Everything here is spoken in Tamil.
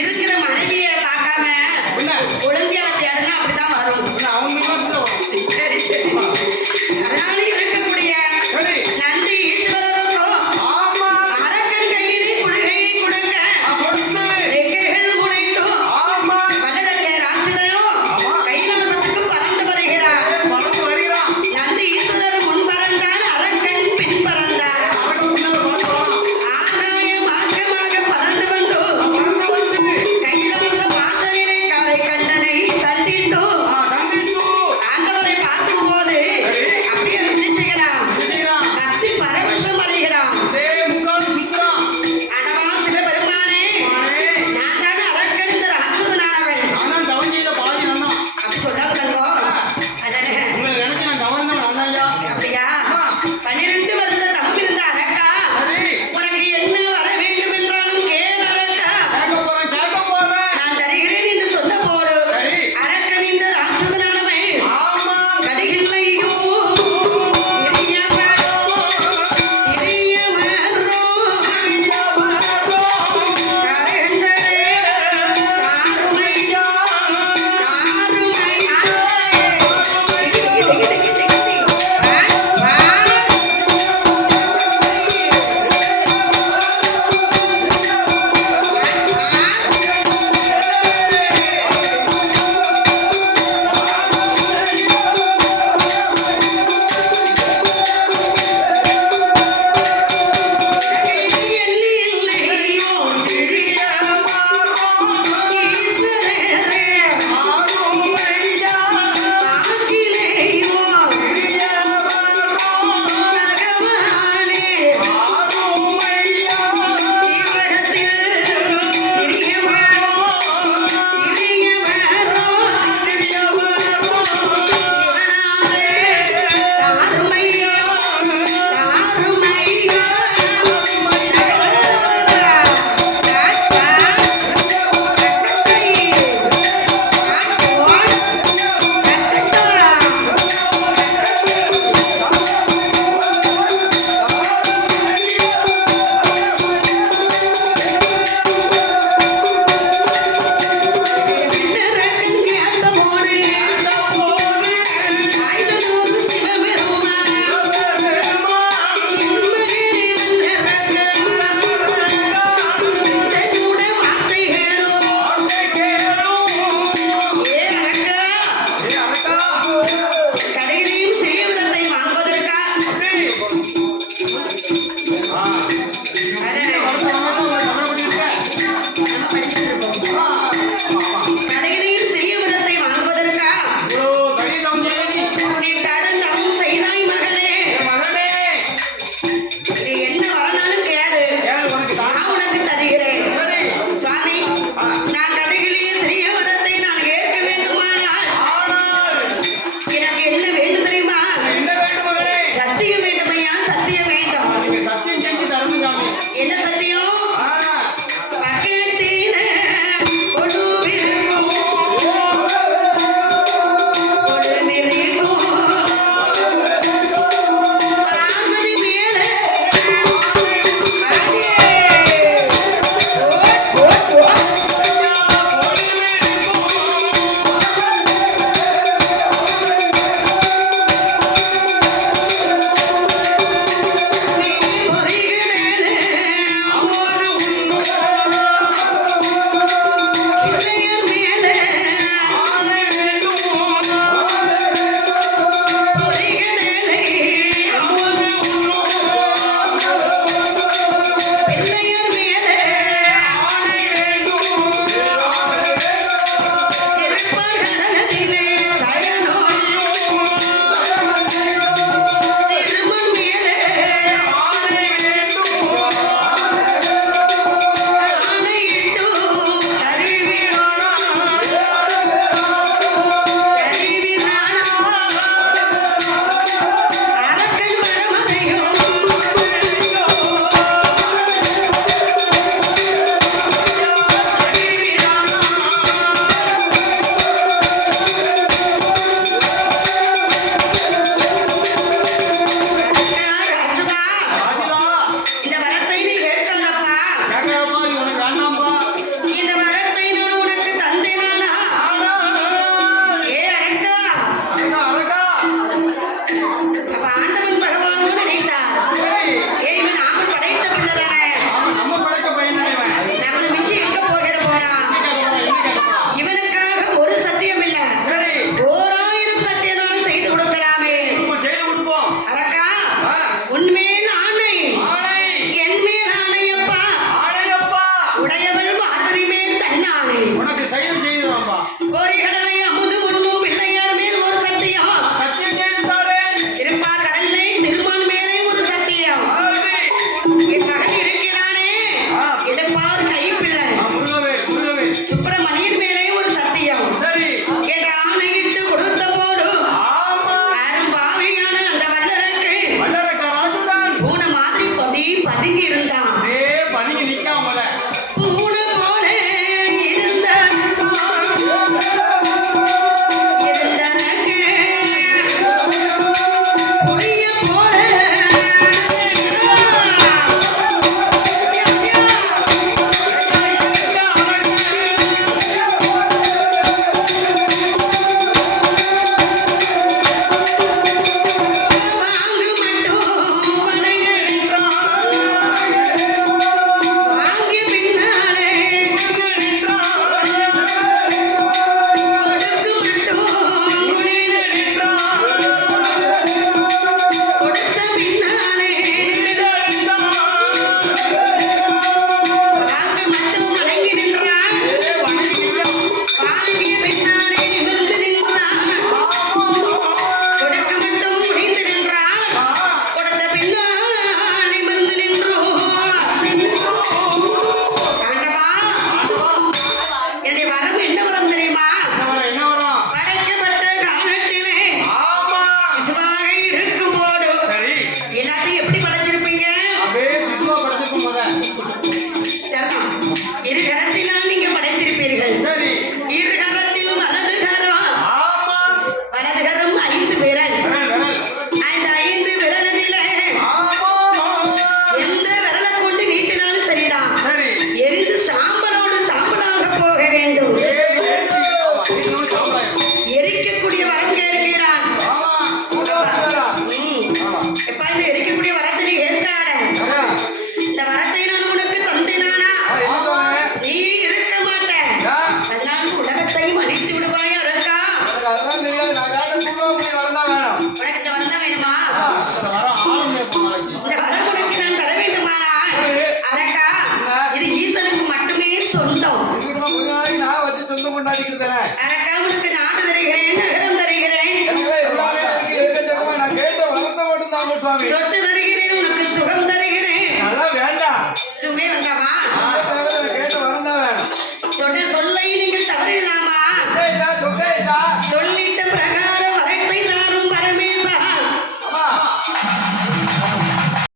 இருக்கிற மனைவியை பார்க்காம ஒழுங்கியவத்தை தேடுனா அப்படித்தான் வரும். சரி சரி. அதனால இருக்கக்கூடிய நன்றி ஈஸ்வரருக்கும் அரக்கன் கையிலே குடுகையை கொடுக்க ரெக்கைகள் முளைத்தும் வல்லரசே ராட்சதனும் கைலாசத்துக்கு பறந்து வருகிறார். நந்தி ஈஸ்வரர் முன் பறந்தார், அரக்கன் பின் பறந்தார். ஆகாய மார்க்கமாக பறந்து வந்து கை சரிதான். இரு கரத்தினால் நீங்க படைத்திருப்பீர்கள். சரி. இரு கரத்தில் வலது கரம். ஆமா. வலது கரம் 5 விரல். விரல். அந்த 5 விரலதிலே ஆமா. எந்த விரலை கொண்டு நீட்டினாலும் சரிதான். சரி. எரிந்து சாம்பலோடு சாம்பலாக போக வேண்டும். எரிக்கக்கூடிய வரம் கேட்கிறான். எப்பா இந்த எரிக்கக்கூடிய வரத்தை நீ கேட்காத. இந்த வரத்தை நான் உனக்கு தந்தேனானா நீ இருக்க மாட்ட. அதனால் உலகத்தையும் அழித்து விடுவாயா இருக்கா? உனக்கு இந்த வரம் தான் வேணுமா? இந்த வரம் உனக்கு நான் தர வேண்டுமானா அரக்கா இது ஈசனுக்கு மட்டுமே சொந்தம். அரக்கா உனக்கு நாடு தருகிறேன், நகரம் தருகிறேன், சொத்து தருகிறேன், உனக்கு சுகம் தருகிறேன். எதுவுமே வேண்டாம்.